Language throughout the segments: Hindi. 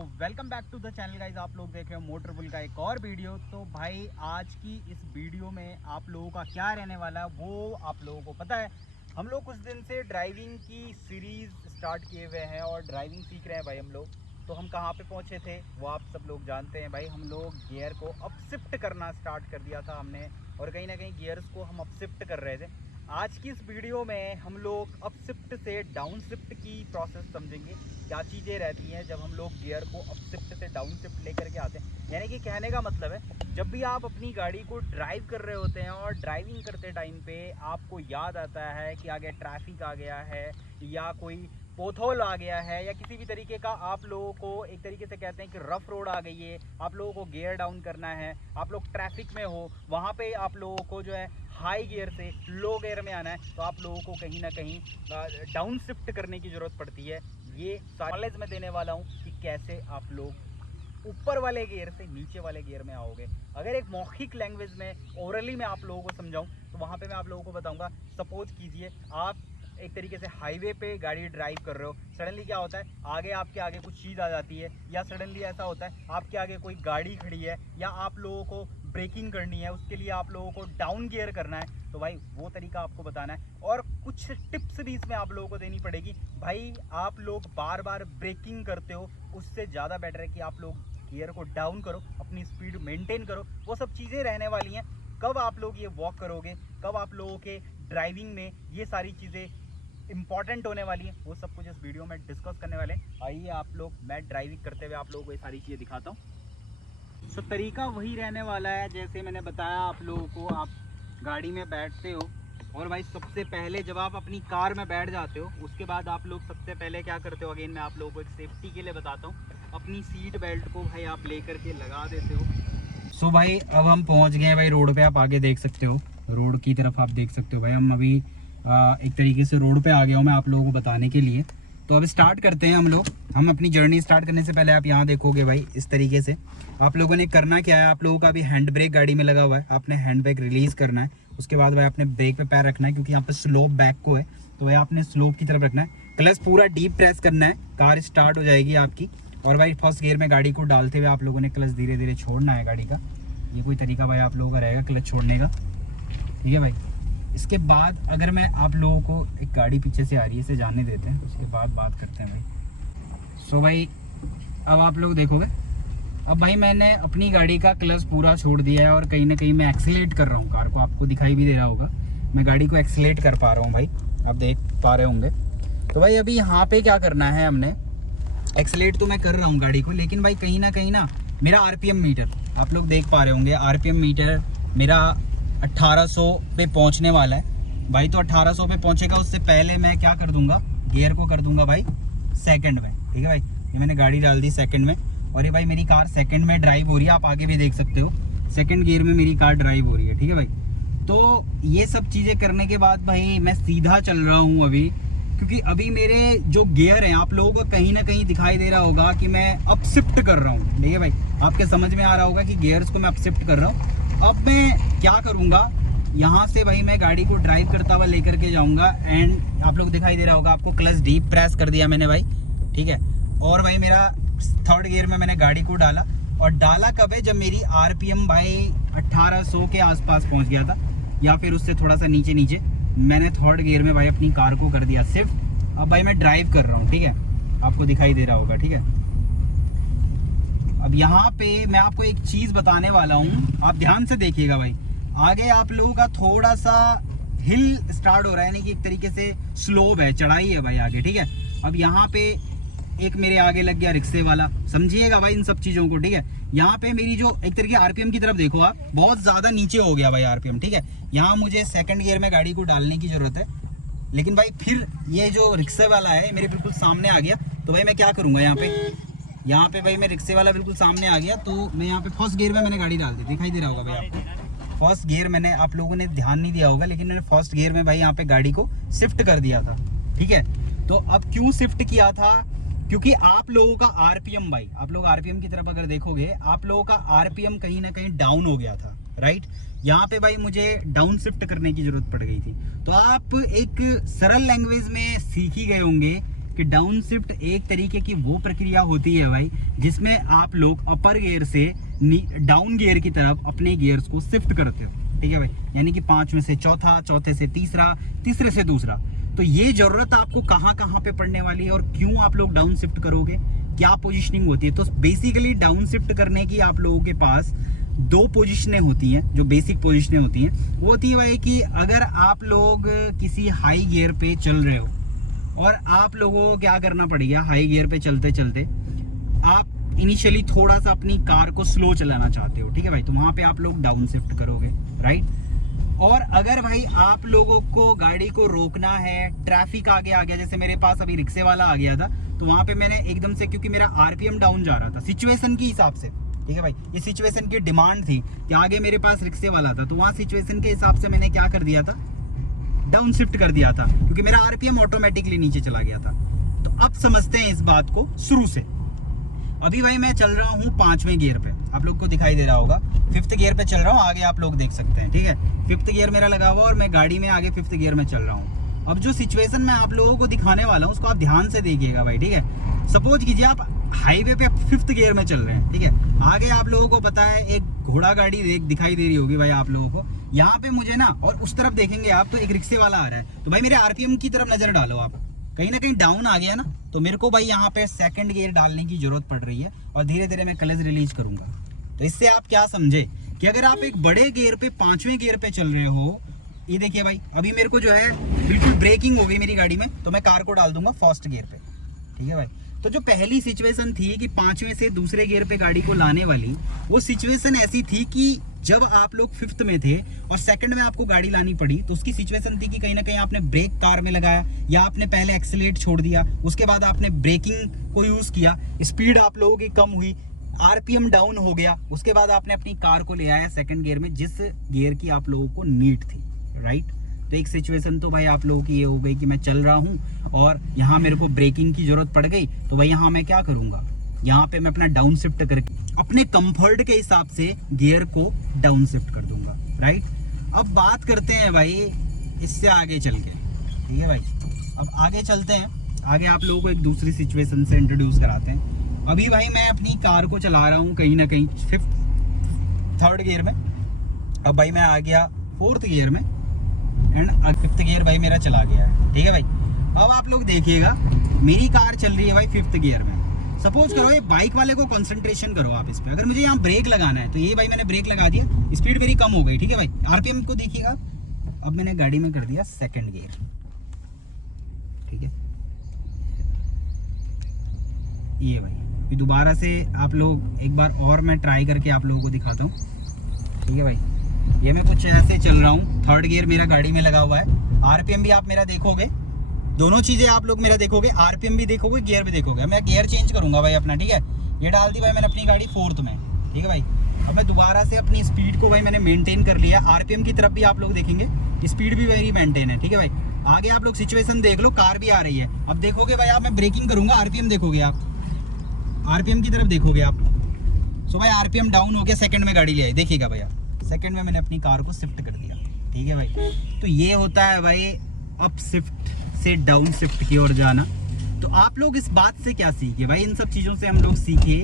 So welcome back to the channel guys. आप लोग देख रहे हो मोटर बुल का एक और वीडियो। तो भाई आज की इस वीडियो में आप लोगों का क्या रहने वाला है वो आप लोगों को पता है। हम लोग कुछ दिन से ड्राइविंग की सीरीज स्टार्ट किए हुए हैं और ड्राइविंग सीख रहे हैं भाई हम लोग। तो हम कहाँ पे पहुँचे थे वो आप सब लोग जानते हैं भाई। हम लोग गियर को अपशिफ्ट करना स्टार्ट कर दिया था हमने, और कहीं ना कहीं गियर्स को हम अपशिफ्ट कर रहे थे। आज की इस वीडियो में हम लोग अपशिफ्ट से डाउन शिफ्ट की प्रोसेस समझेंगे। क्या चीज़ें रहती हैं जब हम लोग गियर को अपशिफ्ट से डाउन शिफ्ट लेकर के आते हैं। यानी कि कहने का मतलब है, जब भी आप अपनी गाड़ी को ड्राइव कर रहे होते हैं और ड्राइविंग करते टाइम पे आपको याद आता है कि आगे ट्रैफिक आ गया है या कोई पोथोल आ गया है या किसी भी तरीके का आप लोगों को एक तरीके से कहते हैं कि रफ रोड आ गई है, आप लोगों को गियर डाउन करना है, आप लोग ट्रैफिक में हो, वहाँ पे आप लोगों को जो है हाई गियर से लो गियर में आना है, तो आप लोगों को कहीं ना कहीं डाउन शिफ्ट करने की ज़रूरत पड़ती है। ये नॉलेज मैं देने वाला हूँ कि कैसे आप लोग ऊपर वाले गियर से नीचे वाले गियर में आओगे। अगर एक मौखिक लैंग्वेज में ओरली में आप लोगों को समझाऊं तो वहाँ पे मैं आप लोगों को बताऊंगा। सपोज कीजिए आप एक तरीके से हाईवे पे गाड़ी ड्राइव कर रहे हो, सडनली क्या होता है आगे आपके आगे कुछ चीज़ आ जाती है, या सडनली ऐसा होता है आपके आगे कोई गाड़ी खड़ी है या आप लोगों को ब्रेकिंग करनी है, उसके लिए आप लोगों को डाउन गियर करना है। तो भाई वो तरीका आपको बताना है और कुछ टिप्स भी इसमें आप लोगों को देनी पड़ेगी। भाई आप लोग बार बार ब्रेकिंग करते हो, उससे ज़्यादा बेटर है कि आप लोग गियर को डाउन करो, अपनी स्पीड मेंटेन करो। वो सब चीज़ें रहने वाली हैं। कब आप लोग ये वॉक करोगे, कब आप लोगों के ड्राइविंग में ये सारी चीज़ें इंपॉर्टेंट होने वाली है, वो सब कुछ इस वीडियो में डिस्कस करने वाले हैं। आइए आप लोग मैं ड्राइविंग करते हुए आप लोगों को ये सारी चीज़ें दिखाता हूँ। सो तरीका वही रहने वाला है जैसे मैंने बताया आप लोगों को। आप गाड़ी में बैठते हो और भाई सबसे पहले जब आप अपनी कार में बैठ जाते हो उसके बाद आप लोग सबसे पहले क्या करते हो, अगेन मैं आप लोगों को एक सेफ्टी के लिए बताता हूँ, अपनी सीट बेल्ट को भाई आप लेकर के लगा देते हो। सो भाई अब हम पहुँच गए भाई रोड पे। आप आगे देख सकते हो, रोड की तरफ आप देख सकते हो भाई। हम अभी एक तरीके से रोड पे आ गया हूँ मैं आप लोगों को बताने के लिए। तो अब स्टार्ट करते हैं हम लोग। हम अपनी जर्नी स्टार्ट करने से पहले आप यहाँ देखोगे भाई इस तरीके से आप लोगों ने करना क्या है। आप लोगों का अभी हैंड ब्रेक गाड़ी में लगा हुआ है, आपने हैंड ब्रेक रिलीज करना है। उसके बाद भाई आपने ब्रेक पे पैर रखना है क्योंकि यहाँ पे स्लोप बैक को है, तो भाई आपने स्लोप की तरफ रखना है। क्लच पूरा डीप प्रेस करना है, कार स्टार्ट हो जाएगी आपकी। और भाई फर्स्ट गियर में गाड़ी को डालते हुए आप लोगों ने क्लच धीरे धीरे छोड़ना है गाड़ी का। ये कोई तरीका भाई आप लोगों का रहेगा क्लच छोड़ने का, ठीक है भाई। इसके बाद अगर मैं आप लोगों को, एक गाड़ी पीछे से आ रही है, इसे जाने देते हैं, उसके बाद बात करते हैं भाई। सो भाई अब आप लोग देखोगे, अब भाई मैंने अपनी गाड़ी का क्लच पूरा छोड़ दिया है और कहीं ना कहीं मैं एक्सीलेट कर रहा हूँ कार को। आपको दिखाई भी दे रहा होगा मैं गाड़ी को एक्सीलेट कर पा रहा हूँ भाई, आप देख पा रहे होंगे। तो भाई अभी यहाँ पे क्या करना है, हमने एक्सीलेट तो मैं कर रहा हूँ गाड़ी को, लेकिन भाई कहीं ना मेरा आरपीएम मीटर आप लोग देख पा रहे होंगे। आरपीएम मीटर मेरा 1800 पे पहुंचने वाला है भाई। तो 1800 पे पहुंचेगा, उससे पहले मैं क्या कर दूंगा, गियर को कर दूंगा भाई सेकंड में, ठीक है भाई। ये मैंने गाड़ी डाल दी सेकंड में और ये भाई मेरी कार सेकंड में ड्राइव हो रही है। आप आगे भी देख सकते हो सेकंड गियर में मेरी कार ड्राइव हो रही है, ठीक है भाई। तो ये सब चीज़ें करने के बाद भाई मैं सीधा चल रहा हूँ अभी, क्योंकि अभी मेरे जो गियर हैं आप लोगों को कहीं ना कहीं दिखाई दे रहा होगा कि मैं अपशिफ्ट कर रहा हूँ, ठीक है भाई। आपके समझ में आ रहा होगा कि गियर्स को मैं अपशिफ्ट कर रहा हूँ। अब मैं क्या करूँगा, यहाँ से भाई मैं गाड़ी को ड्राइव करता हुआ लेकर के जाऊँगा एंड आप लोग दिखाई दे रहा होगा आपको, क्लच डीप प्रेस कर दिया मैंने भाई, ठीक है। और भाई मेरा थर्ड गियर में मैंने गाड़ी को डाला, और डाला कब है, जब मेरी आरपीएम भाई 1800 के आसपास पहुँच गया था या फिर उससे थोड़ा सा नीचे मैंने थर्ड गियर में भाई अपनी कार को कर दिया शिफ्ट। अब भाई मैं ड्राइव कर रहा हूँ, ठीक है, आपको दिखाई दे रहा होगा, ठीक है। अब यहाँ पे मैं आपको एक चीज़ बताने वाला हूँ, आप ध्यान से देखिएगा भाई। आगे आप लोगों का थोड़ा सा हिल स्टार्ट हो रहा है, यानी कि एक तरीके से स्लोप है, चढ़ाई है भाई आगे, ठीक है। अब यहाँ पे एक मेरे आगे लग गया रिक्शे वाला, समझिएगा भाई इन सब चीज़ों को, ठीक है। यहाँ पे मेरी जो एक तरीके आरपीएम की तरफ देखो आप, बहुत ज़्यादा नीचे हो गया भाई आरपीएम, ठीक है। यहाँ मुझे सेकंड गियर में गाड़ी को डालने की ज़रूरत है, लेकिन भाई फिर ये जो रिक्शे वाला है मेरे बिल्कुल सामने आ गया। तो भाई मैं क्या करूँगा, यहाँ पे भाई मैं रिक्शे वाला बिल्कुल सामने आ गया, तो मैं यहाँ पे फर्स्ट गियर में मैंने गाड़ी डाल दी, दिखाई दे रहा होगा भाई आपको। फर्स्ट गियर मैंने, आप लोगों ने ध्यान नहीं दिया होगा, लेकिन मैंने फर्स्ट गियर में भाई यहाँ पे गाड़ी को शिफ्ट कर दिया था, ठीक है। तो अब क्यों शिफ्ट किया था, क्योंकि आप लोगों का आरपीएम भाई, आप लोग आरपीएम की तरफ अगर देखोगे, आप लोगों का आरपीएम कहीं ना कहीं डाउन हो गया था, राइट। यहाँ पे भाई मुझे डाउन शिफ्ट करने की जरूरत पड़ गई थी। तो आप एक सरल लैंग्वेज में सीख ही गए होंगे कि कि डाउन शिफ्ट एक तरीके की वो प्रक्रिया होती है भाई जिसमें आप लोग अपर गियर से डाउन गियर की तरफ अपने गियर्स को शिफ्ट करते हो, ठीक है भाई। यानी कि 5 में से चौथा, चौथे से तीसरा, तीसरे से दूसरा। तो ये जरूरत आपको कहाँ कहाँ पे पड़ने वाली है और क्यों आप लोग डाउन शिफ्ट करोगे, क्या पोजीशनिंग होती है। तो बेसिकली डाउन शिफ्ट करने की आप लोगों के पास 2 पोजीशनें होती हैं, जो बेसिक पोजीशनें होती हैं। वो होती है भाई कि अगर आप लोग किसी हाई गियर पे चल रहे हो और आप लोगों को क्या करना पड़ेगा, हाई गियर पे चलते चलते आप इनिशियली थोड़ा सा अपनी कार को स्लो चलाना चाहते हो, ठीक है भाई, तो वहां पे आप लोग डाउन शिफ्ट करोगे, राइट। और अगर भाई आप लोगों को गाड़ी को रोकना है, ट्रैफिक आगे आ गया, जैसे मेरे पास अभी रिक्शे वाला आ गया था, तो वहां पे मैंने एकदम से, क्योंकि मेरा आरपीएम डाउन जा रहा था सिचुएशन के हिसाब से, ठीक है भाई, ये सिचुएशन की डिमांड थी कि आगे मेरे पास रिक्शे वाला था, तो वहां सिचुएशन के हिसाब से मैंने क्या कर दिया था, डाउन शिफ्ट कर दिया था, क्योंकि मेरा आरपीएम ऑटोमेटिकली नीचे चला गया था। तो अब समझते हैं इस बात को शुरू से। अभी भाई मैं चल रहा हूँ 5वें गियर पे, आप लोग को दिखाई दे रहा होगा। 5th गियर पे चल रहा हूँ, आगे आप लोग देख सकते हैं, ठीक है। 5th गियर मेरा लगा हुआ और मैं गाड़ी में आगे 5th गियर में चल रहा हूँ। अब जो सिचुएशन मैं आप लोगों को दिखाने वाला हूँ उसको आप ध्यान से देखिएगा भाई, ठीक है। सपोज कीजिए आप हाईवे पे 5th गियर में चल रहे हैं, ठीक है। आगे आप लोगों को पता है एक घोड़ा गाड़ी दिखाई दे रही होगी भाई आप लोगों को, यहाँ पे मुझे ना, और उस तरफ देखेंगे आप तो एक रिक्शे वाला आ रहा है, तो भाई मेरे आरपीएम की तरफ नजर डालो आप, कहीं ना कहीं डाउन आ गया ना, तो मेरे को भाई यहाँ पे 2nd गियर डालने की जरूरत पड़ रही है और धीरे धीरे मैं क्लच रिलीज करूंगा। तो इससे आप क्या समझे कि अगर आप एक बड़े गियर पे 5वें गियर पे चल रहे हो, ये देखिए भाई अभी मेरे को जो है बिल्कुल ब्रेकिंग हो गई मेरी गाड़ी में, तो मैं कार को डाल दूंगा 1st गियर पे, ठीक है भाई। तो जो पहली सिचुएशन थी कि 5वें से दूसरे गियर पे गाड़ी को लाने वाली, वो सिचुएशन ऐसी थी कि जब आप लोग 5th में थे और 2nd में आपको गाड़ी लानी पड़ी, तो उसकी सिचुएशन थी कि कहीं ना कहीं आपने ब्रेक कार में लगाया या आपने पहले एक्सीलरेट छोड़ दिया, उसके बाद आपने ब्रेकिंग को यूज किया, स्पीड आप लोगों की कम हुई, आरपीएम डाउन हो गया, उसके बाद आपने अपनी कार को ले आया 2nd गियर में, जिस गियर की आप लोगों को नीड थी, राइट। तो एक सिचुएशन तो भाई आप लोगों की ये हो गई कि मैं चल रहा हूँ और यहाँ मेरे को ब्रेकिंग की जरूरत पड़ गई, तो भाई यहाँ मैं क्या करूँगा, यहाँ पे मैं अपना डाउन शिफ्ट करके अपने कंफर्ट के हिसाब से गियर को डाउन शिफ्ट कर दूंगा, राइट। अब बात करते हैं भाई इससे आगे चल के, ठीक है भाई। अब आगे चलते हैं, आगे आप लोगों को एक दूसरी सिचुएशन से इंट्रोड्यूस कराते हैं। अभी भाई मैं अपनी कार को चला रहा हूँ कहीं ना कहीं 3rd गियर में, अब भाई मैं आ गया 4th गियर में एंड 5th गियर भाई मेरा चला गया है, ठीक है भाई। अब आप लोग देखिएगा मेरी कार चल रही है भाई 5th गियर में। सपोज करो ये बाइक वाले को कंसंट्रेशन करो आप इस पे, अगर मुझे यहाँ ब्रेक लगाना है तो ये भाई मैंने ब्रेक लगा दिया, स्पीड मेरी कम हो गई, ठीक है भाई। आरपीएम को देखिएगा, अब मैंने गाड़ी में कर दिया 2nd गियर, ठीक है। ये भाई फिर दोबारा से आप लोग एक बार और मैं ट्राई करके आप लोगों को दिखाता हूँ, ठीक है भाई। ये मैं कुछ ऐसे चल रहा हूँ, 3rd गियर मेरा गाड़ी में लगा हुआ है, आरपीएम भी आप मेरा देखोगे, दोनों चीजें आप लोग मेरा देखोगे, आरपीएम भी देखोगे, गियर भी देखोगे। मैं गियर चेंज करूंगा भाई अपना, ठीक है। ये डाल दी भाई मैंने अपनी गाड़ी 4th में, ठीक है भाई। अब मैं दोबारा से अपनी स्पीड को भाई मैंने मेंटेन कर लिया, आरपीएम की तरफ भी आप लोग देखेंगे स्पीड भी मेरी मेंटेन है, ठीक है भाई। आगे आप लोग सिचुएशन देख लो, कार भी आ रही है, अब देखोगे भाई आप, मैं ब्रेकिंग करूंगा, आरपीएम देखोगे आप, आरपीएम की तरफ देखोगे आप। सो भाई आरपीएम डाउन हो गया, 2nd में गाड़ी ले आई, देखिएगा भैया 2nd में मैंने अपनी कार को शिफ्ट कर दिया, ठीक है भाई। तो ये होता है भाई अप शिफ्ट से डाउन शिफ्ट की ओर जाना। तो आप लोग इस बात से क्या सीखे भाई, इन सब चीज़ों से हम लोग सीखे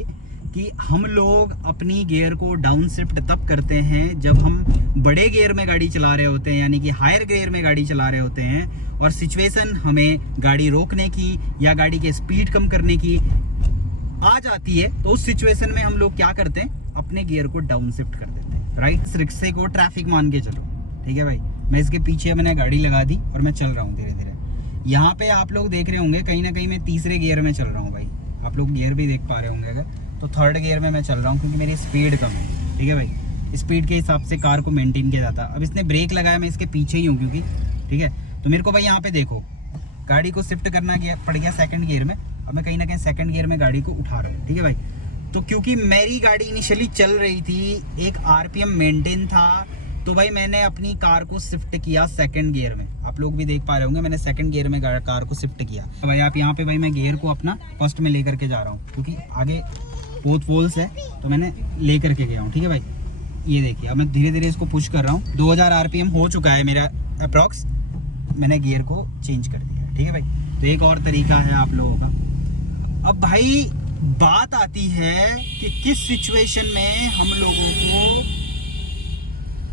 कि हम लोग अपनी गियर को डाउन शिफ्ट तब करते हैं जब हम बड़े गियर में गाड़ी चला रहे होते हैं, यानी कि हायर गियर में गाड़ी चला रहे होते हैं और सिचुएशन हमें गाड़ी रोकने की या गाड़ी की स्पीड कम करने की आ जाती है, तो उस सिचुएशन में हम लोग क्या करते हैं, अपने गियर को डाउन शिफ्ट कर देते हैं, राइट। इस रिक्शे को ट्रैफिक मान के चलो, ठीक है भाई। मैं इसके पीछे मैंने गाड़ी लगा दी और मैं चल रहा हूँ धीरे धीरे। यहाँ पे आप लोग देख रहे होंगे कहीं ना कहीं मैं 3रे गियर में चल रहा हूँ भाई, आप लोग गियर भी देख पा रहे होंगे अगर, तो 3rd गियर में मैं चल रहा हूँ क्योंकि मेरी स्पीड कम है, ठीक है भाई। स्पीड के हिसाब से कार को मेंटेन किया जाता है। अब इसने ब्रेक लगाया, मैं इसके पीछे ही हूँ क्योंकि, ठीक है। तो मेरे को भाई यहाँ पे देखो गाड़ी को शिफ्ट करना पड़ गया 2nd गियर में, अब मैं कहीं ना कहीं 2nd गियर में गाड़ी को उठा रहा हूँ, ठीक है भाई। तो क्योंकि मेरी गाड़ी इनिशियली चल रही थी, एक आरपीएम मेंटेन था, तो भाई मैंने अपनी कार को शिफ्ट किया 2nd गियर में। आप लोग भी देख पा रहे होंगे मैंने 2nd गियर में कार को शिफ्ट किया। भाई आप यहाँ पे भाई मैं गियर को अपना 1st में लेकर के जा रहा हूँ क्योंकि आगे बहुत पोल्स है, तो मैंने ले करके गया हूँ, ठीक है भाई। ये देखिए अब मैं धीरे धीरे इसको पुश कर रहा हूँ, 2000 आरपीएम हो चुका है मेरा अप्रॉक्स, मैंने गियर को चेंज कर दिया, ठीक है भाई। तो एक और तरीका है आप लोगों का। अब भाई बात आती है कि किस सिचुएशन में हम लोगों को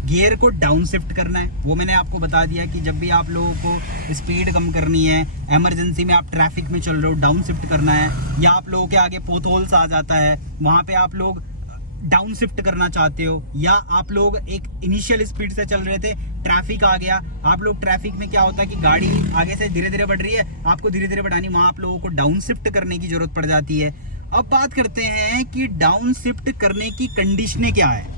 गियर को डाउन शिफ्ट करना है। वो मैंने आपको बता दिया कि जब भी आप लोगों को स्पीड कम करनी है, इमरजेंसी में आप ट्रैफिक में चल रहे हो, डाउन शिफ्ट करना है, या आप लोगों के आगे पोथ होल्स आ जाता है, वहाँ पे आप लोग डाउन शिफ्ट करना चाहते हो, या आप लोग एक इनिशियल स्पीड से चल रहे थे, ट्रैफिक आ गया, आप लोग ट्रैफिक में क्या होता है कि गाड़ी आगे से धीरे धीरे बढ़ रही है, आपको धीरे धीरे बढ़ानी, वहाँ आप लोगों को डाउन शिफ्ट करने की जरूरत पड़ जाती है। अब बात करते हैं कि डाउन शिफ्ट करने की कंडीशनें क्या है।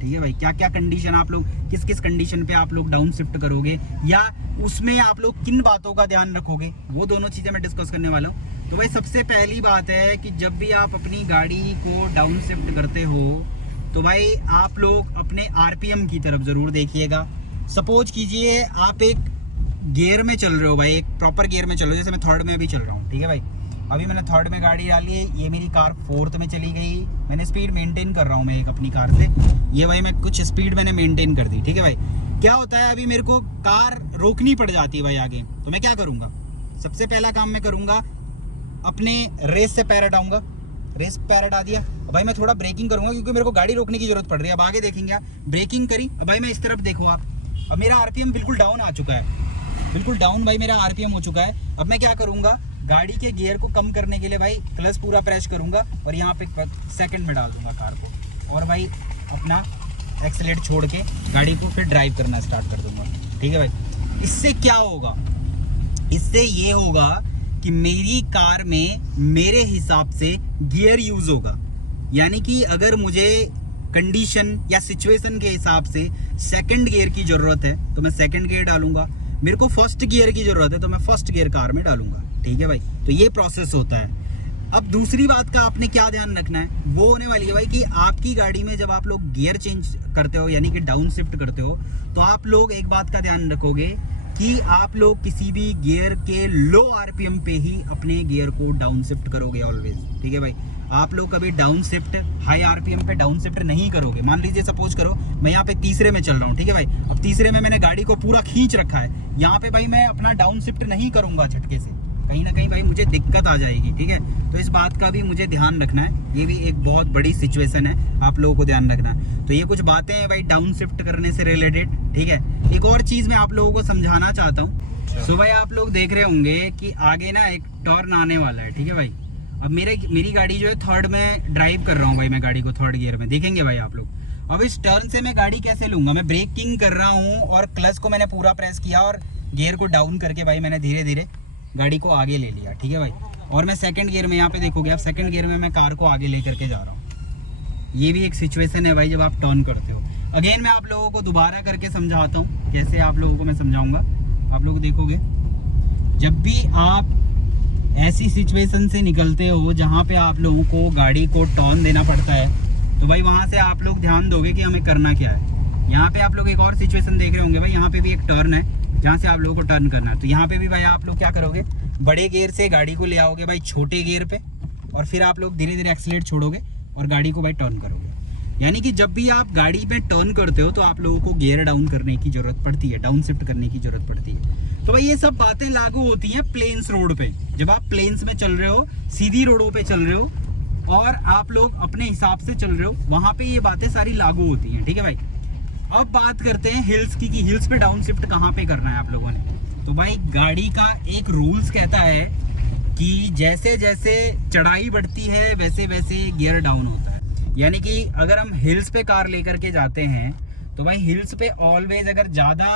ठीक है भाई, क्या क्या कंडीशन आप लोग, किस किस कंडीशन पे आप लोग डाउन शिफ्ट करोगे, या उसमें आप लोग किन बातों का ध्यान रखोगे, वो दोनों चीज़ें मैं डिस्कस करने वाला हूँ। तो भाई सबसे पहली बात है कि जब भी आप अपनी गाड़ी को डाउन शिफ्ट करते हो तो भाई आप लोग अपने आरपीएम की तरफ ज़रूर देखिएगा। सपोज कीजिए आप एक गियर में चल रहे हो भाई, एक प्रॉपर गियर में चल रहे हो, जैसे मैं थर्ड में अभी चल रहा हूँ। ठीक है भाई, अभी मैंने थर्ड में गाड़ी डाली है, ये मेरी कार फोर्थ में चली गई, मैंने स्पीड मेंटेन कर रहा हूँ मैं एक अपनी कार से, ये भाई मैं कुछ स्पीड मैंने मेंटेन कर दी। ठीक है भाई, क्या होता है अभी मेरे को कार रोकनी पड़ जाती है भाई आगे, तो मैं क्या करूँगा, सबसे पहला काम मैं करूँगा अपने रेस से पैर हटाऊंगा। रेस पैर हटा दिया, अब भाई मैं थोड़ा ब्रेकिंग करूँगा क्योंकि मेरे को गाड़ी रोकने की जरूरत पड़ रही है। अब आगे देखेंगे आप, ब्रेकिंग करी, अब भाई मैं इस तरफ देखो आप, अब मेरा आरपीएम बिल्कुल डाउन आ चुका है, बिल्कुल डाउन भाई मेरा आरपीएम हो चुका है। अब मैं क्या करूँगा, गाड़ी के गियर को कम करने के लिए भाई क्लच पूरा प्रेस करूंगा और यहाँ पे सेकंड में डाल दूंगा कार को, और भाई अपना एक्सीलेटर छोड़ के गाड़ी को फिर ड्राइव करना स्टार्ट कर दूंगा। ठीक है भाई, इससे क्या होगा, इससे ये होगा कि मेरी कार में मेरे हिसाब से गियर यूज होगा, यानी कि अगर मुझे कंडीशन या सिचुएशन के हिसाब से सेकंड गियर की जरूरत है तो मैं सेकंड गियर डालूंगा, मेरे को फर्स्ट गियर की जरूरत है तो मैं फर्स्ट गियर कार में डालूंगा। ठीक है भाई, तो ये प्रोसेस होता है। अब दूसरी बात का आपने क्या ध्यान रखना है, वो होने वाली है भाई कि आपकी गाड़ी में जब आप लोग गियर चेंज करते हो यानी कि डाउन शिफ्ट करते हो, तो आप लोग एक बात का ध्यान रखोगे कि आप लोग किसी भी गियर के लो आरपीएम पे ही अपने गियर को डाउन शिफ्ट करोगे ऑलवेज। ठीक है भाई, आप लोग कभी डाउन शिफ्ट हाई आरपीएम पे डाउन शिफ्ट नहीं करोगे। मान लीजिए सपोज करो मैं यहाँ पे तीसरे में चल रहा हूँ। ठीक है भाई, अब तीसरे में मैंने गाड़ी को पूरा खींच रखा है, यहाँ पे भाई मैं अपना डाउन शिफ्ट नहीं करूंगा झटके से, कहीं ना कहीं भाई मुझे दिक्कत आ जाएगी। ठीक है, तो इस बात का भी मुझे ध्यान रखना है, ये भी एक बहुत बड़ी सिचुएशन है, आप लोगों को ध्यान रखना है। तो ये कुछ बातें हैं भाई डाउन शिफ्ट करने से रिलेटेड। ठीक है, एक और चीज़ मैं आप लोगों को समझाना चाहता हूँ। सो भाई आप लोग देख रहे होंगे कि आगे ना एक टर्न आने वाला है। ठीक है भाई, अब मेरी गाड़ी जो है थर्ड में ड्राइव कर रहा हूँ भाई, मैं गाड़ी को थर्ड गियर में, देखेंगे भाई आप लोग। अब इस टर्न से मैं गाड़ी कैसे लूँगा, मैं ब्रेकिंग कर रहा हूँ और क्लच को मैंने पूरा प्रेस किया और गियर को डाउन करके भाई मैंने धीरे धीरे गाड़ी को आगे ले लिया। ठीक है भाई, और मैं सेकंड गियर में, यहाँ पे देखोगे आप, सेकंड गियर में मैं कार को आगे लेकर के जा रहा हूँ। ये भी एक सिचुएशन है भाई जब आप टर्न करते हो। अगेन मैं आप लोगों को दोबारा करके समझाता हूँ, कैसे आप लोगों को मैं समझाऊंगा। आप लोग देखोगे जब भी आप ऐसी सिचुएशन से निकलते हो जहाँ पे आप लोगों को गाड़ी को टर्न देना पड़ता है, तो भाई वहाँ से आप लोग ध्यान दोगे कि हमें करना क्या है। यहाँ पे आप लोग एक और सिचुएशन देख रहे होंगे भाई, यहाँ पे भी एक टर्न है जहाँ से आप लोगों को टर्न करना है। तो यहाँ पे भी भाई आप लोग क्या करोगे, बड़े गियर से गाड़ी को ले आओगे भाई छोटे गियर पे, और फिर आप लोग धीरे धीरे एक्सीलेटर छोड़ोगे और गाड़ी को भाई टर्न करोगे। यानी कि जब भी आप गाड़ी में टर्न करते हो तो आप लोगों को गियर डाउन करने की जरूरत पड़ती है, डाउन शिफ्ट करने की जरूरत पड़ती है। तो भाई ये सब बातें लागू होती हैं प्लेन्स रोड पे, जब आप प्लेन्स में चल रहे हो, सीधी रोडों पे चल रहे हो और आप लोग अपने हिसाब से चल रहे हो, वहां पे ये बातें सारी लागू होती हैं। ठीक है भाई, अब बात करते हैं हिल्स की, कि हिल्स पे डाउन शिफ्ट कहाँ पे करना है आप लोगों ने। तो भाई गाड़ी का एक रूल्स कहता है कि जैसे जैसे चढ़ाई बढ़ती है वैसे वैसे गियर डाउन होता है। यानी कि अगर हम हिल्स पे कार लेकर के जाते हैं तो भाई हिल्स पे ऑलवेज अगर ज़्यादा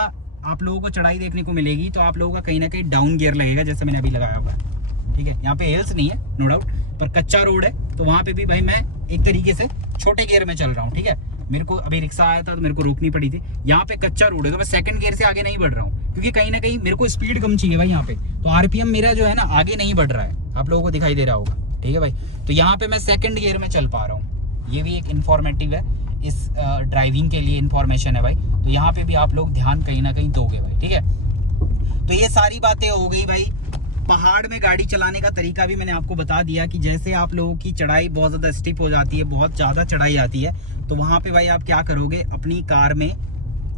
आप लोगों को चढ़ाई देखने को मिलेगी तो आप लोगों का कहीं ना कहीं डाउन गियर लगेगा, जैसे मैंने अभी लगाया हुआ है। ठीक है, यहाँ पे हिल्स नहीं है नो डाउट, पर कच्चा रोड है, तो वहाँ पे भी भाई मैं एक तरीके से छोटे गियर में चल रहा हूँ। ठीक है, मेरे को अभी रिक्शा आया था तो मेरे को रोकनी पड़ी थी, यहाँ पे कच्चा रोड है तो मैं सेकंड गियर से आगे नहीं बढ़ रहा हूँ, क्योंकि कहीं ना कहीं मेरे को स्पीड कम चाहिए भाई यहाँ पे, तो आरपीएम मेरा जो है ना आगे नहीं बढ़ रहा है, आप लोगों को दिखाई दे रहा होगा। ठीक है भाई, तो यहाँ पे मैं सेकंड गियर में चल पा रहा हूँ। ये भी एक इन्फॉर्मेटिव है, इस ड्राइविंग के लिए इन्फॉर्मेशन है भाई, तो यहाँ पे भी आप लोग ध्यान कहीं ना कहीं दोगे भाई। ठीक है, तो ये सारी बातें हो गई भाई। पहाड़ में गाड़ी चलाने का तरीका भी मैंने आपको बता दिया कि जैसे आप लोगों की चढ़ाई बहुत ज़्यादा स्टीप हो जाती है, बहुत ज़्यादा चढ़ाई आती है, तो वहाँ पे भाई आप क्या करोगे, अपनी कार में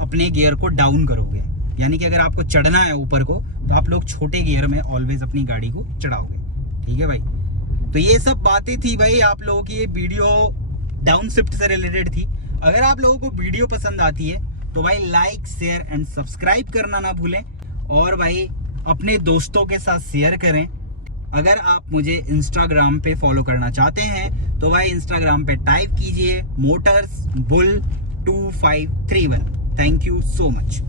अपने गियर को डाउन करोगे। यानी कि अगर आपको चढ़ना है ऊपर को तो आप लोग छोटे गियर में ऑलवेज अपनी गाड़ी को चढ़ाओगे। ठीक है भाई, तो ये सब बातें थी भाई, आप लोगों की ये वीडियो डाउन शिफ्ट से रिलेटेड थी। अगर आप लोगों को वीडियो पसंद आती है तो भाई लाइक शेयर एंड सब्सक्राइब करना ना भूलें, और भाई अपने दोस्तों के साथ शेयर करें। अगर आप मुझे इंस्टाग्राम पे फॉलो करना चाहते हैं तो भाई इंस्टाग्राम पे टाइप कीजिए Motors bull 2531। Thank you so much.